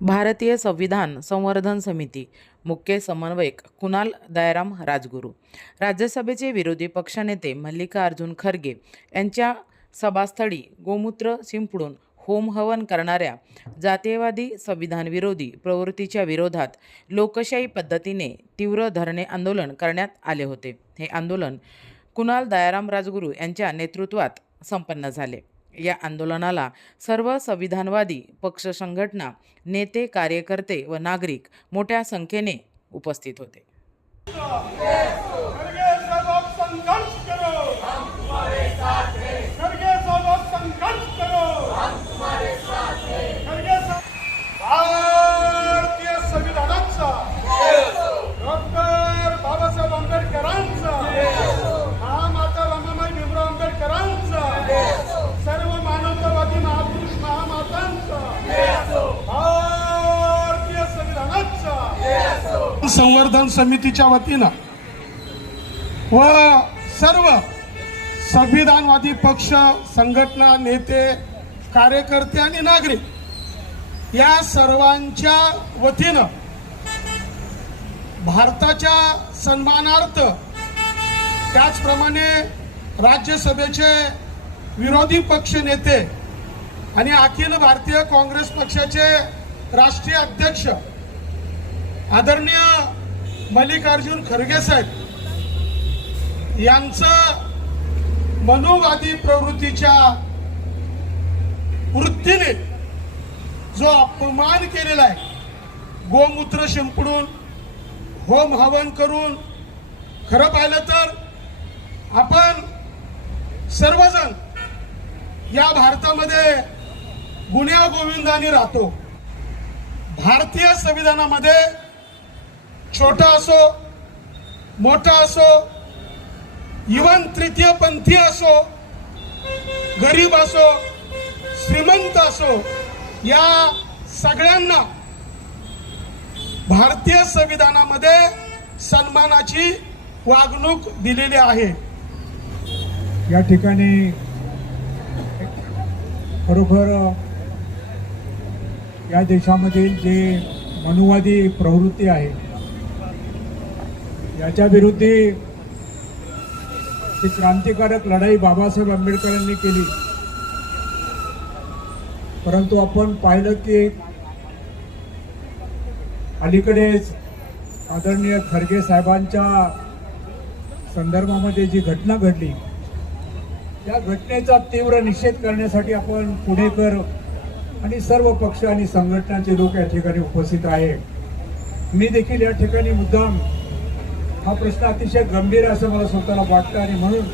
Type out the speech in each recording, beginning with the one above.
भारतीय संविधान संवर्धन समिती मुख्य समन्वयक कुणाल दयाराम राजगुरू, राज्यसभेचे विरोधी पक्षनेते मल्लिकार्जुन खरगे यांच्या सभास्थळी गोमूत्र शिंपडून होमहवन करणाऱ्या जातीयवादी संविधानविरोधी प्रवृत्तीच्या विरोधात लोकशाही पद्धतीने तीव्र धरणे आंदोलन करण्यात आले होते। हे आंदोलन कुणाल दयाराम राजगुरू यांच्या नेतृत्वात संपन्न झाले। या आंदोलनाला सर्व संविधानवादी पक्ष संघटना, नेते, कार्यकर्ते व नागरिक मोठ्या संख्येने उपस्थित होते। भारतीय संविधानाचा डॉक्टर बाबासाहेब आंबेडकरांचा, महामाता रमाबाई भीमराव आंबेडकरांचा, सर्व मानवतावादी महापुरुष महामातांचा, भारतीय संविधानाचा संवर्धन समितीच्या वतीनं व सर्व संविधानवादी पक्ष संघटना, नेते, कार्यकर्ते आणि नागरिक या सर्वांच्या वतीनं भारताच्या सन्मानार्थ, त्याचप्रमाणे राज्यसभेचे विरोधी पक्ष नेते आणि अखिल भारतीय काँग्रेस पक्षाचे राष्ट्रीय अध्यक्ष आदरणीय मल्लिकार्जुन खरगे साहेब यांचं मनुवादी प्रवृत्तीच्या वृत्तीने जो अपमान केलेला आहे, गोमूत्र शिंपडून होम हवन करून, खरं पाहिलं तर आपण सर्वजण या भारतामध्ये गुण्या गोविंदाने राहतो। भारतीय संविधानामध्ये छोटा असो, मोठा असो, इवन तृतीय पंथी असो, गरीब असो, श्रीमंत असो, या सगळ्यांना भारतीय संविधानामध्ये सन्मानाची वागणूक दिलेली आहे। या ठिकाणी खरोखर या देशामधील जे मनुवादी प्रवृत्ती आहे याच्या विरुद्ध ही क्रांतिकारक लढाई बाबासाहेब आंबेडकरांनी केली, परंतु आपण पाहिलं की अलीकडेच आदरणीय खरगे साहेबांच्या संदर्भामध्ये जी घटना घडली त्या घटनेचा तीव्र निषेध करण्यासाठी आपण पुणेकर आणि सर्व पक्ष आणि संघटनांचे लोक या ठिकाणी उपस्थित आहे। मी देखील या ठिकाणी मुद्दाम हा प्रश्न अतिशय गंभीर असं मला स्वतःला वाटतं आणि म्हणून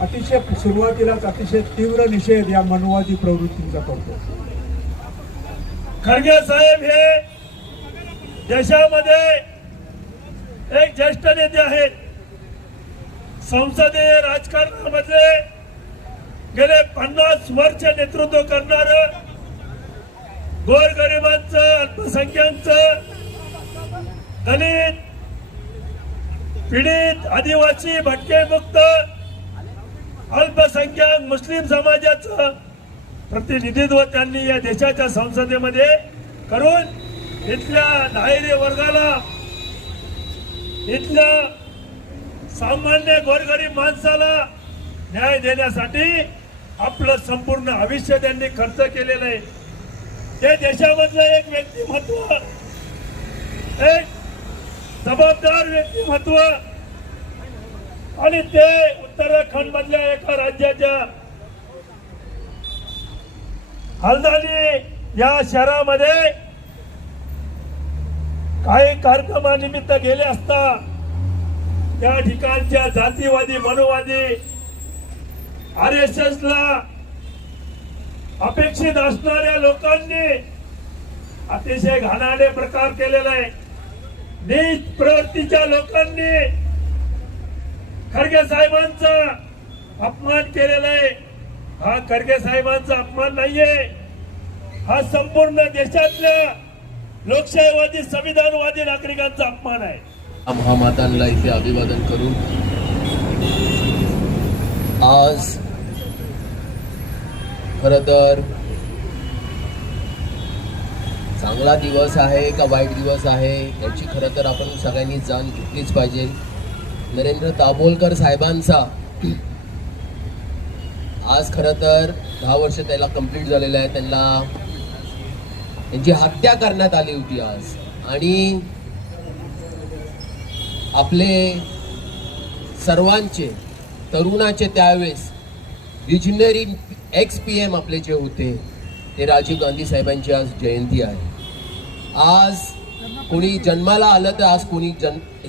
अतिशय सुरुवातीलाच अतिशय तीव्र निषेध या मनुवादी प्रवृत्तींचा करतो। खरगे साहेब हे देशामध्ये एक ज्येष्ठ नेते आहेत। संसदीय राजकारणामध्ये गेले 50 वर्ष नेतृत्व करणार, गोरगरिबांचं, अल्पसंख्याकांचं, दलित, पीडित, आदिवासी, भटकेमुक्त, अल्पसंख्याक, मुस्लिम समाजाचं प्रतिनिधित्व त्यांनी या देशाच्या संसदेमध्ये करून इथल्या नागरी वर्गाला, इथल्या सामान्य गोरगरीब माणसाला न्याय देण्यासाठी आपलं संपूर्ण आयुष्य त्यांनी खर्च केलेलं आहे। ते देशामधलं एक व्यक्तिमत्व, एक जबाबदार व्यक्तिमत्व, आणि ते उत्तराखंड मधल्या एका राज्याच्या हल्द्वानी या शहरामध्ये काही कार्यक्रमानिमित्त गेले असता त्या ठिकाणच्या जातीवादी, मनुवादी, RSS ला अपेक्षित असणाऱ्या लोकांनी अतिशय घाणेरडे प्रकार केलेला आहे। नीच प्रवृत्तीच्या लोकांनी खरगे साहेबांचा अपमान केलेला आहे। हा खरगे साहेबांचा अपमान नाहीये, हा संपूर्ण देशातल्या लोकशाहीवादी, संविधानवादी नागरिकांचा अपमान आहे। महामातांना इथे अभिवादन करून आज खरं तर चांगला दिवस आहे का वाईट दिवस आहे याची खरं तर आपण सगळ्यांनी जाण घेतलीच पाहिजे. नरेंद्र दाभोलकर साहेबांचा आज खरं तर 10 वर्ष त्याला कंप्लीट झालेलं आहे. त्यांची हत्या करण्यात आली होती आज. आणि आपले सर्वांचे तरुणाचे त्यावेळेस विजनरी एक्स PM आपले जे होते ते राजीव गांधी साहेबांची आज जयंती आहे. आज कोणी जन्माला आलं तर आज कोणी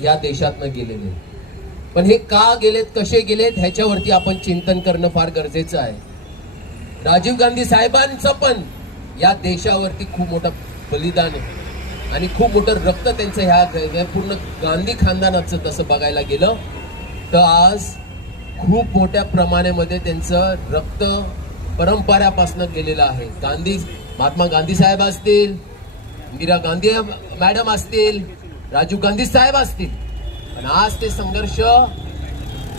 या देशातनं गेलेले, पण हे का गेलेत, कसे गेलेत ह्याच्यावरती आपण चिंतन करणं फार गरजेचं आहे. राजीव गांधी साहेबांचं पण या देशावरती खूप मोठं बलिदान आहे आणि खूप मोठं रक्त त्यांचं ह्या पूर्ण गांधी खानदानाचं तसं बघायला गेलं तर आज खूप मोठ्या प्रमाणामध्ये त्यांचं रक्त परंपरापासून गेलेलं आहे. महात्मा गांधी साहेब असतील, इंदिरा गांधी मॅडम असतील, राजीव गांधी साहेब असतील, पण आज ते संघर्ष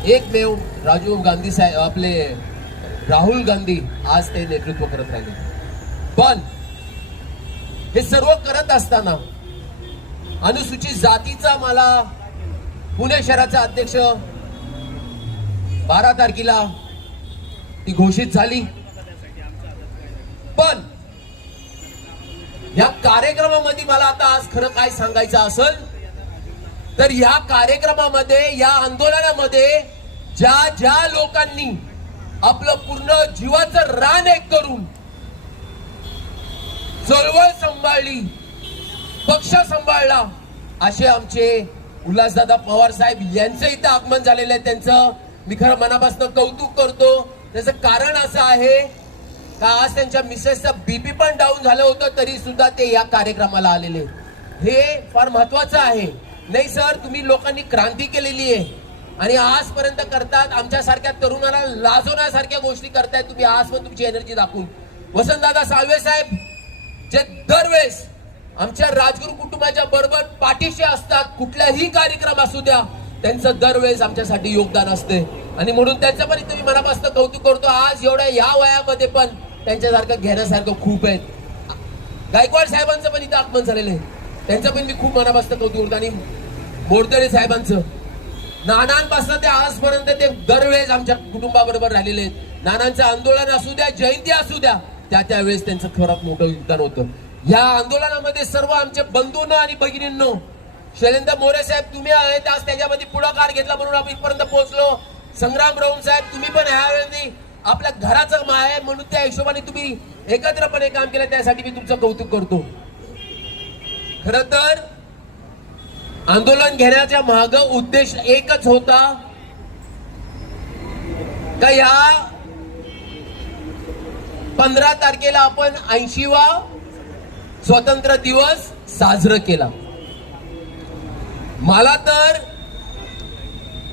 एकमेव राजीव गांधी साहेब आपले राहुल गांधी आज ते नेतृत्व करत राहिले. पण हे सर्व करत असताना अनुसूचित जातीचा मला पुणे शहराचा अध्यक्ष 12 तारखेला ती घोषित झाली. पण या कार्यक्रमामध्ये मला आता आज खरं काय सांगायचं असेल तर या कार्यक्रमामध्ये, या आंदोलनामध्ये ज्या लोकांनी आपलं पूर्ण जीवाचं रान एक करून चळवळ सांभाळली, पक्ष सांभाळला, असे आमचे उल्हासदादा पवार साहेब यांचं इथं आगमन झालेलं आहे. त्यांचं मी खरं मनापासून कौतुक करतो. त्याचं कारण असं आहे का आज त्यांच्या मिसेसचं BP पण डाऊन झालं होतं तरी सुद्धा ते या कार्यक्रमाला आलेले. हे फार महत्वाचं आहे. नाही सर, तुम्ही लोकांनी क्रांती केलेली आहे आणि आजपर्यंत करतात. आमच्यासारख्या तरुणाला लाजवण्यासारख्या गोष्टी करतायत तुम्ही आज पण तुमची एनर्जी दाखवून. वसंतदादा साळवे साहेब जे दरवेळेस आमच्या राजगुरू कुटुंबाच्या बरोबर पाठीशी असतात, कुठलाही कार्यक्रम असू द्या त्यांचं दरवेळेस आमच्यासाठी योगदान असते आणि म्हणून त्यांचं पण इथे मी मनापासून कौतुक करतो. आज एवढ्या या वयामध्ये पण त्यांच्यासारखं घेण्यासारखं खूप आहेत. गायकवाड साहेबांचं पण इथं आगमन झालेलं आहे, त्यांचं पण मी खूप मनापासून कौतुक करतो. आणि मोरदरे साहेबांचं नानांपासून ते आजपर्यंत ते दरवेळेस आमच्या कुटुंबाबरोबर राहिलेले आहेत. नानांचं आंदोलन असू द्या, जयंती असू द्या, त्यावेळेस त्यांचं खरंच मोठं योगदान होतं. या आंदोलनामध्ये सर्व आमचे बंधूंनो आणि भगिनींनो, शैलेंद्र मोरे साहेब तुम्ही आहेत, आज त्याच्यामध्ये पुढाकार घेतला म्हणून आपण इथपर्यंत पोहोचलो. संग्राम राऊत साहेब तुम्ही पण ह्यावेळी आपल्या घराचं माय आहे म्हणून त्या हिशोबाने तुम्ही एकत्रपणे काम केलं, त्यासाठी मी तुमचं कौतुक करतो. खर तर आंदोलन घेण्याच्या माग उद्देश एकच होता का या 15 तारखेला आपण 80वा स्वातंत्र्य दिवस साजरा केला. मला तर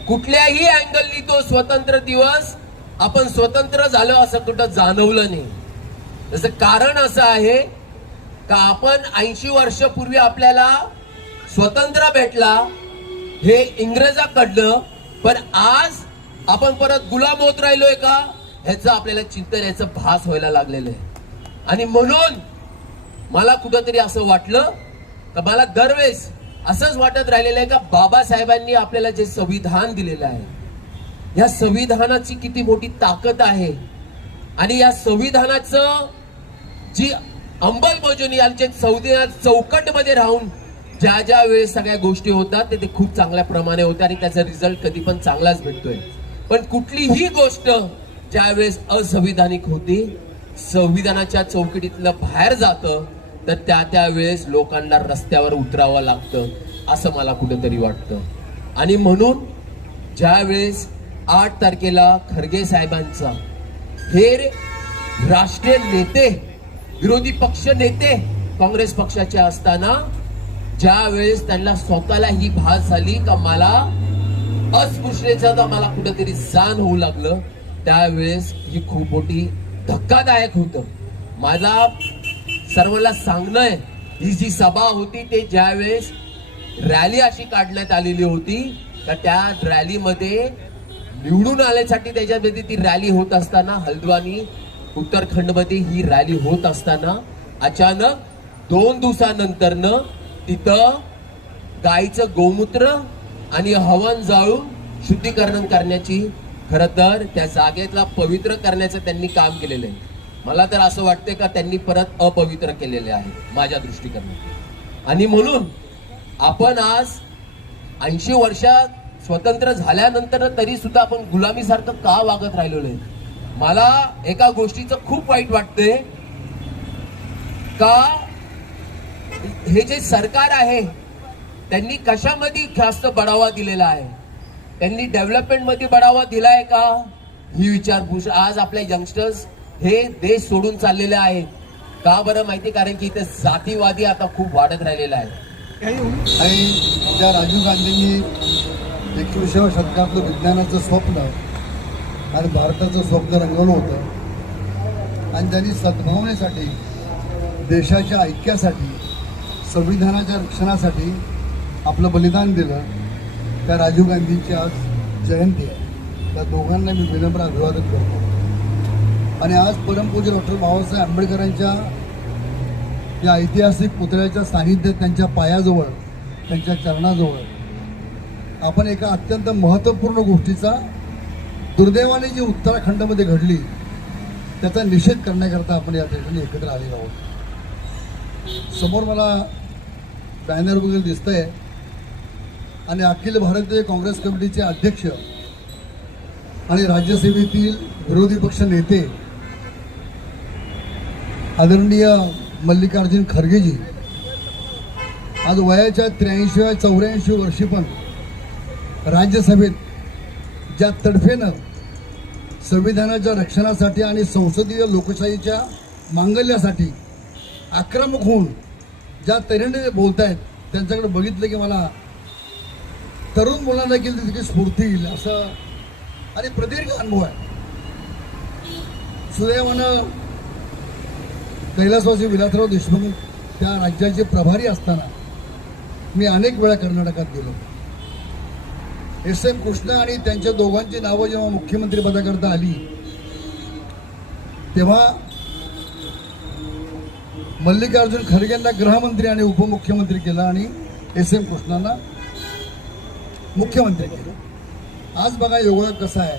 कुठल्याही अँगलनी तो स्वतंत्र दिवस आपण स्वतंत्र झालं असं कुठं जाणवलं नाही. त्याचं कारण असं आहे का आपण 80 वर्षापूर्वी आपल्याला स्वतंत्र भेटला हे इंग्रजाकडनं, पण आज आपण परत गुलाम होत राहिलोय का ह्याचं आपल्याला चिंतन, याचं भास व्हायला लागलेलं आहे. आणि म्हणून मला कुठंतरी असं वाटलं का मला दरवेळेस असंच वाटत राहिलेलं आहे का बाबासाहेबांनी आपल्याला जे संविधान दिलेलं आहे, या संविधानाची किती मोठी ताकद आहे आणि या संविधानाचं जी अंमलबजावणी आमच्या संविधान चौकटमध्ये राहून ज्या वेळेस सगळ्या गोष्टी होतात ते खूप चांगल्या प्रमाणे होते आणि त्याचा रिझल्ट कधी पण चांगलाच भेटतोय. पण कुठलीही गोष्ट ज्यावेळेस असंविधानिक होती, संविधानाच्या चौकटीतलं बाहेर जातं, तर त्यावेळेस लोकांना रस्त्यावर उतरावं लागतं असं मला कुठेतरी वाटतं. आणि म्हणून ज्यावेळेस 8 तारखेला खरगे साहेबांचा हे राष्ट्रीय नेते, विरोधी पक्ष नेते काँग्रेस पक्षाचे असताना ज्या वेळेस त्यांना स्वतःला ही भास झाली का मला अस्पृश्यतेचा मला कुठेतरी जाण होऊ लागलं, त्यावेळेस ही खूप मोठी धक्कादायक होतं. माझा सर्वांना सांगणं आहे, ही जी सभा होती ते ज्यावेळेस रॅली अशी काढण्यात आलेली होती तर त्या रॅलीमध्ये निवडून आल्यासाठी त्याच्यामध्ये ती रॅली होत असताना हल्द्वानी उत्तराखंडमध्ये ही रॅली होत असताना अचानक 2 दिवसानंतरनं तिथं गाईचं गोमूत्र आणि हवन जाळून शुद्धीकरण करण्याची, खरं तर त्या जागेला पवित्र करण्याचं त्यांनी काम केलेलं आहे. मला तर असं वाटतंय का त्यांनी परत अपवित्र केलेले आहे माझ्या दृष्टिकोनातून. आणि म्हणून आपण आज 80 वर्षात स्वतंत्र झाल्यानंतर तरी सुद्धा आपण गुलामीसारखं का वागत राहिलेलो आहे. मला एका गोष्टीचं खूप वाईट वाटतंय का हे जे सरकार आहे त्यांनी कशामध्ये जास्त बढावा दिलेला आहे. त्यांनी डेव्हलपमेंट मध्ये बढावा दिलाय का ही विचारपूस आज आपल्या यंगस्टर्स हे देश सोडून चाललेले आहेत. का बरं माहिती, कारण की इथे जातीवादी आता खूप वाढत राहिलेला आहे. आणि ज्या राजीव गांधींनी 21व्या शतकातलं विज्ञानाचं स्वप्न आणि भारताचं स्वप्न रंगवलं होतं आणि त्यांनी सद्भावनेसाठी, देशाच्या ऐक्यासाठी, संविधानाच्या रक्षणासाठी आपलं बलिदान दिलं, त्या राजीव गांधींची आज जयंती आहे. त्या दोघांना मी विनम्र अभिवादन करतो. आणि आज परमपूज्य डॉक्टर बाबासाहेब आंबेडकरांच्या या ऐतिहासिक पुतळ्याच्या सानिध्यात, त्यांच्या पायाजवळ, त्यांच्या चरणाजवळ आपण एका अत्यंत महत्त्वपूर्ण गोष्टीचा, दुर्दैवाने जी उत्तराखंडमध्ये घडली त्याचा निषेध करण्याकरता आपण या ठिकाणी एकत्र आलेलो आहोत. समोर मला बॅनर वगैरे दिसतंय आणि अखिल भारतीय काँग्रेस कमिटीचे अध्यक्ष आणि राज्यसभेतील विरोधी पक्ष नेते आदरणीय मल्लिकार्जुन खरगेजी आज वयाच्या 83-84 वर्षी पण राज्यसभेत ज्या तडफेनं संविधानाच्या रक्षणासाठी आणि संसदीय लोकशाहीच्या मांगल्यासाठी आक्रमक होऊन ज्या तऱ्हेने बोलत आहेत, त्यांच्याकडे बघितलं की मला तरुण मुलांना देखील तितकी स्फूर्ती येईल असं आणि प्रदीर्घ अनुभव आहे. सुदैवानं कैलासवासी विलासराव देशमुख त्या राज्याचे प्रभारी असताना मी अनेक वेळा कर्नाटकात गेलो. SM कृष्ण आणि त्यांच्या दोघांची नावं जेव्हा मुख्यमंत्री पदाकरता आली तेव्हा मल्लिकार्जुन खरगेंना गृहमंत्री आणि उपमुख्यमंत्री केलं आणि SM कृष्णांना मुख्यमंत्री केलं. आज बघा योगा कसा आहे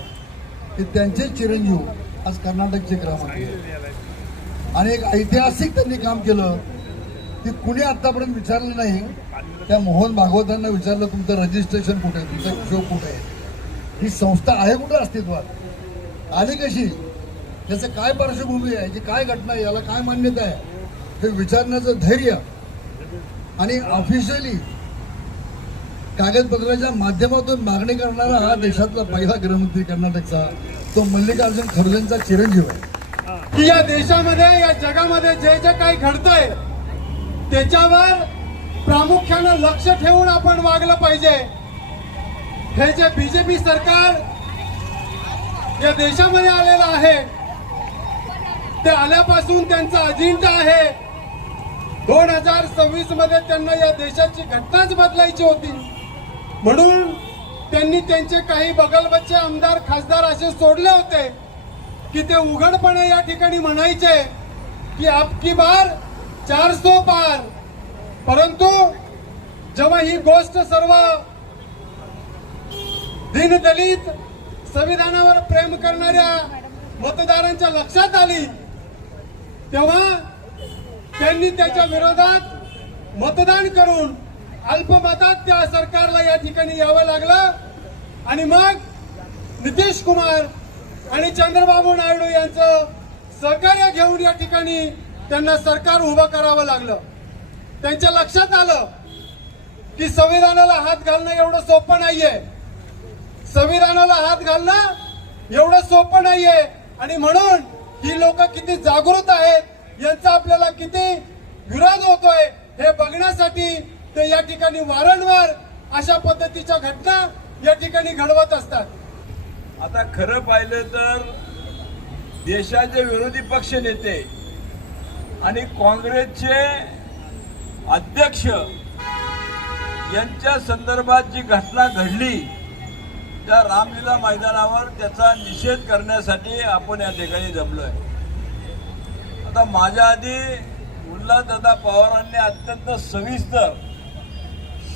की त्यांचे चिरंजीव आज कर्नाटकचे गृहमंत्री आणि एक ऐतिहासिक त्यांनी काम केलं की कुणी आतापर्यंत विचारलं नाही. त्या मोहन भागवतांना विचारलं तुमचं रजिस्ट्रेशन कुठे आहे, तुमचा हिशोब कुठे आहे, ही संस्था आहे कुठे अस्तित्वात, आली कशी, याचं काय पार्श्वभूमी आहे, याची काय घटना आहे, याला काय मान्यता आहे, हे विचारण्याचं धैर्य आणि ऑफिशियली कागदपत्राच्या माध्यमातून मागणी करणारा हा देशातला पहिला गृहमंत्री कर्नाटकचा तो मल्लिकार्जुन खरगेंचा चिरंजीव आहे. की या देशामध्ये, या जगामध्ये जे जे काही घडतंय त्याच्यावर प्रामुख्यानं लक्ष ठेवून आपण वागलं पाहिजे. हे जे बीजेपी सरकार या देशामध्ये आलेलं आहे ते आल्यापासून त्यांचा अजेंडा आहे 2026 मध्ये त्यांना या देशाची घटनाच बदलायची होती. म्हणून त्यांनी त्यांचे काही बगलबच्चे आमदार खासदार असे सोडले होते की ते उघडपणे या ठिकाणी म्हणायचे की आपकी बार 400 पार. परंतु जेव्हा ही गोष्ट सर्व दीनदलित संविधानावर प्रेम करणाऱ्या मतदारांच्या लक्षात आली तेव्हा त्यांनी त्याच्या विरोधात मतदान करून अल्पमतात त्या सरकारला या ठिकाणी यावं लागलं. आणि मग नितीश कुमार आणि चंद्रबाबू नायडू यांचं सहकार्य घेऊन या ठिकाणी त्यांना सरकार उभं करावं लागलं. त्यांच्या लक्षात आलं की संविधानाला हात घालणं एवढं सोपं नाहीये, संविधानाला हात घालणं एवढं सोपं नाहीये. आणि म्हणून ही लोक किती जागृत आहेत, यांचा आपल्याला किती विरोध होतोय हे बघण्यासाठी ते या ठिकाणी वारंवार अशा पद्धतीच्या घटना या ठिकाणी घडवत असतात. आता खरं पाहिलं तर देशाचे विरोधी पक्ष नेते आणि काँग्रेसचे अध्यक्ष यांच्या संदर्भात जी घटना घडली त्या रामलीला मैदानावर त्याचा निषेध करण्यासाठी आपण या ठिकाणी जमलोय. आता माझ्या आधी उल्हासदादा पवारांनी अत्यंत सविस्तर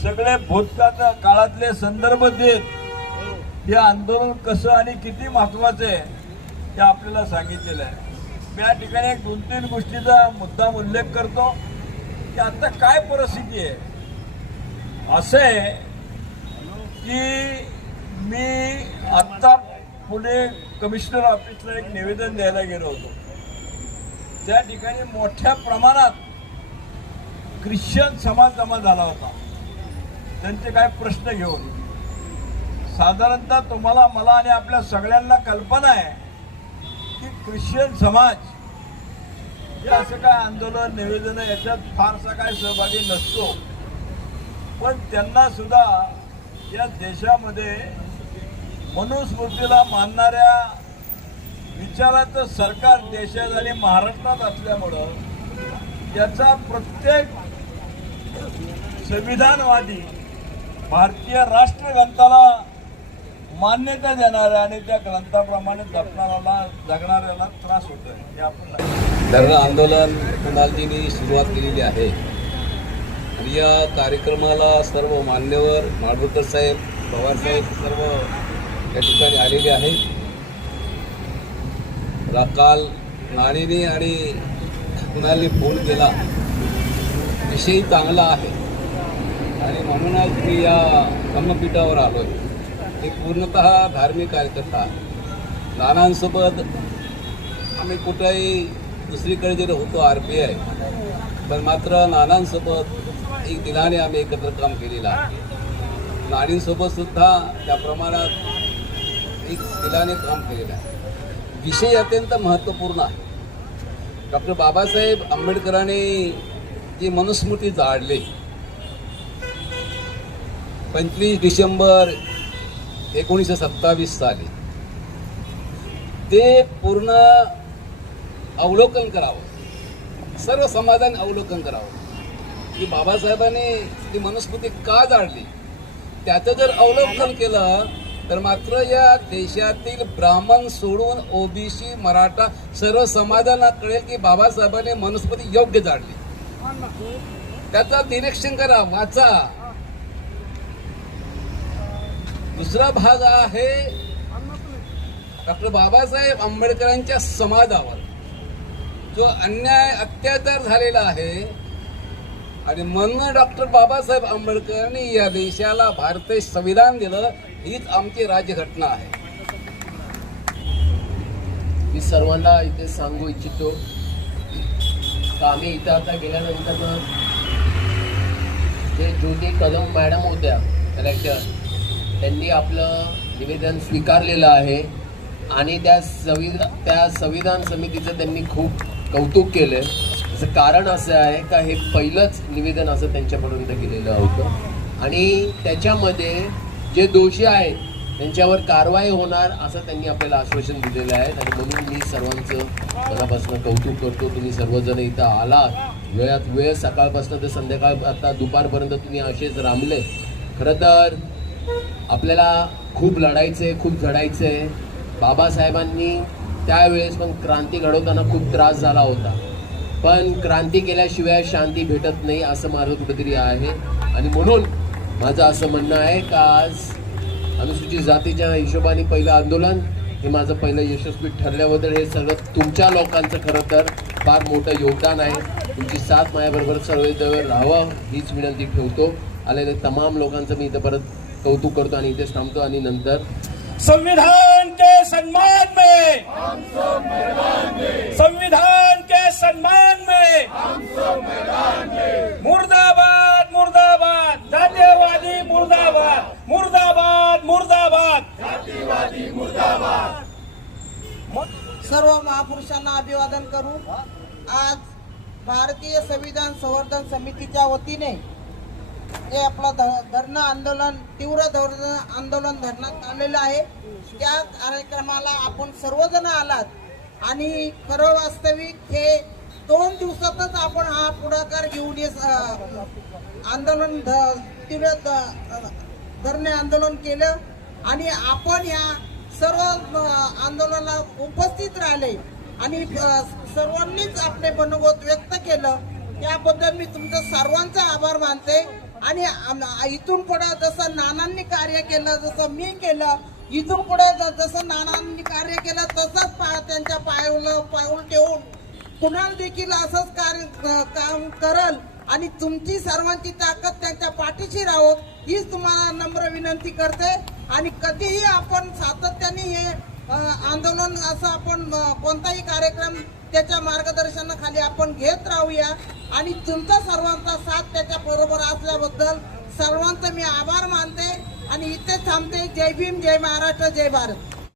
सगळे भूतकाळ काळातले संदर्भ देत हे आंदोलन कसं आणि किती महत्वाचं आहे हे आपल्याला सांगितलेलं आहे. मी या ठिकाणी एक 2-3 गोष्टीचा मुद्दाम उल्लेख करतो की आता काय परिस्थिती आहे. असं आहे की मी आत्ता पुणे कमिशनर ऑफिसला एक निवेदन द्यायला गेलो होतो. त्या ठिकाणी मोठ्या प्रमाणात ख्रिश्चन समाज जमा झाला होता त्यांचे काय प्रश्न घेऊन. साधारणतः तुम्हाला मला आणि आपल्या सगळ्यांना कल्पना आहे की ख्रिश्चन समाज हे असं काय आंदोलन निवेदन याच्यात फारसा काय सहभागी नसतो, पण त्यांना सुद्धा या देशामध्ये मनुस्मृतीला मानणाऱ्या विचाराचं सरकार देशात आणि महाराष्ट्रात असल्यामुळं याचा प्रत्येक संविधानवादी भारतीय राष्ट्रग्रंथाला मान्यता देणाऱ्या आणि त्या ग्रंथाप्रमाणे जगणाऱ्याला त्रास होतोय. हे आपण धरणं आंदोलन कुणालजींनी सुरुवात केलेली आहे आणि या कार्यक्रमाला सर्व मान्यवर माडगूळकर साहेब, पवार साहेब सर्व या ठिकाणी आलेले आहेत. काल नाणीने आणि कुणालने फोन केला, विषय चांगला आहे आणि म्हणूनच मी या धम्मपीठावर आलो आहे. ते पूर्णतः धार्मिक कार्यकर्ता. नानांसोबत आम्ही कुठेही दुसरीकडे जरी होतो RPI, पण मात्र नानांसोबत एक दिलाने आम्ही एकत्र काम केलेलं आहे. नाणींसोबत सुद्धा त्या प्रमाणात एक दिलाने काम केलेलं आहे. विषय अत्यंत महत्त्वपूर्ण आहे. डॉक्टर बाबासाहेब आंबेडकरांनी जी मनुस्मृती जाळली 25 डिसेंबर 1927 साली, ते पूर्ण अवलोकन करावं, सर्व समाजाने अवलोकन करावं की बाबासाहेबांनी ती मनुस्मृती का जाळली. त्याचं जर अवलोकन केलं तर मात्र या देशातील ब्राह्मण सोडून OBC, मराठा सर्व समाजाला कळेल की बाबासाहेबांनी मनुस्मृती योग्य जाळली. त्याचं निरीक्षण करा, वाचा. दुसरा भाग आहे डॉक्टर बाबासाहेब आंबेडकरांच्या समाजावर जो अन्याय अत्याचार झालेला आहे आणि म्हणून डॉक्टर बाबासाहेब आंबेडकरांनी या देशाला भारतीय संविधान दिलं. हीच आमची राज्यघटना आहे. मी सर्वांना इथे सांगू इच्छितो का आम्ही इथं आता गेल्यानंतर जे ज्योती कदम मॅडम होत्या कलेक्टर, त्यांनी आपलं निवेदन स्वीकारलेलं आहे आणि त्या संविधान समितीचं त्यांनी खूप कौतुक केलं. त्याचं कारण असं आहे का हे पहिलंच निवेदन असं त्यांच्यापर्यंत गेलेलं होतं आणि त्याच्यामध्ये जे दोषी आहेत त्यांच्यावर कारवाई होणार असं त्यांनी आपल्याला आश्वासन दिलेलं आहे. आणि म्हणून मी सर्वांचं मनापासून कौतुक करतो. तुम्ही सर्वजण इथं आलात वेळात वेळ, सकाळपासून तर संध्याकाळ आता दुपारपर्यंत तुम्ही असेच रामले. खरं तर आपल्याला खूप लढायचं, खूप झडायचं. बाबासाहेबांनी त्यावेळेस पण क्रांती घडवताना खूप त्रास झाला होता, पण क्रांती केल्याशिवाय शांती भेटत नाही असं माझं कुठेतरी आहे. आणि म्हणून माझं असं म्हणणं आहे का आज अनुसूचित जातीच्या हिशोबाने पहिलं आंदोलन हे माझं पहिलं यशस्वी ठरल्याबद्दल हे सगळं तुमच्या लोकांचं खरं तर फार मोठं योगदान आहे. तुमची साथ माझ्याबरोबर सर्वजवळ राहावं हीच विनंती ठेवतो. आलेल्या तमाम लोकांचं मी इथं परत कौतुक करतो आणि इथेच थांबतो आणि नंतर संविधान के सम्मान में, संविधान के सम्मान में मुर्दाबाद, मुर्दाबाद, जातीयवादी मुर्दाबाद, मुर्दाबाद, मुर्दाबाद, जातीयवादी मुर्दाबाद. सर्व महापुरुषांना अभिवादन करू. आज भारतीय संविधान संवर्धन समितीच्या वतीने जे आपलं धरणं आंदोलन, तीव्र धरणं आंदोलन धरण्यात आलेलं आहे. त्या कार्यक्रमाला आपण सर्वजण आलात आणि खरं वास्तविक हे 2 दिवसातच आपण हा पुढाकार घेऊन आंदोलन तीव्र धरणे आंदोलन केलं आणि आपण या सर्व आंदोलनाला उपस्थित राहिले आणि सर्वांनीच आपले मनोगत व्यक्त केलं त्याबद्दल मी तुमचं सर्वांचा आभार मानते. आणि इथून पुढे जसं नानांनी कार्य केलं, जसं मी केलं, इथून पुढे जसं नानांनी कार्य केलं तसंच त्यांच्या पाऊल ठेवून कुणाल देखील असंच काम करल आणि तुमची सर्वांची ताकद त्यांच्या पाठीशी राहो हीच तुम्हाला नम्र विनंती करते. आणि कधीही आपण सातत्याने हे आंदोलन असं आपण कोणताही कार्यक्रम त्याच्या मार्गदर्शनाखाली आपण घेत राहूया. आणि तुमचा सर्वांचा साथ त्याच्या बरोबर असल्याबद्दल सर्वांचा मी आभार मानते आणि इथेच थांबते. जय भीम, जय महाराष्ट्र, जय भारत.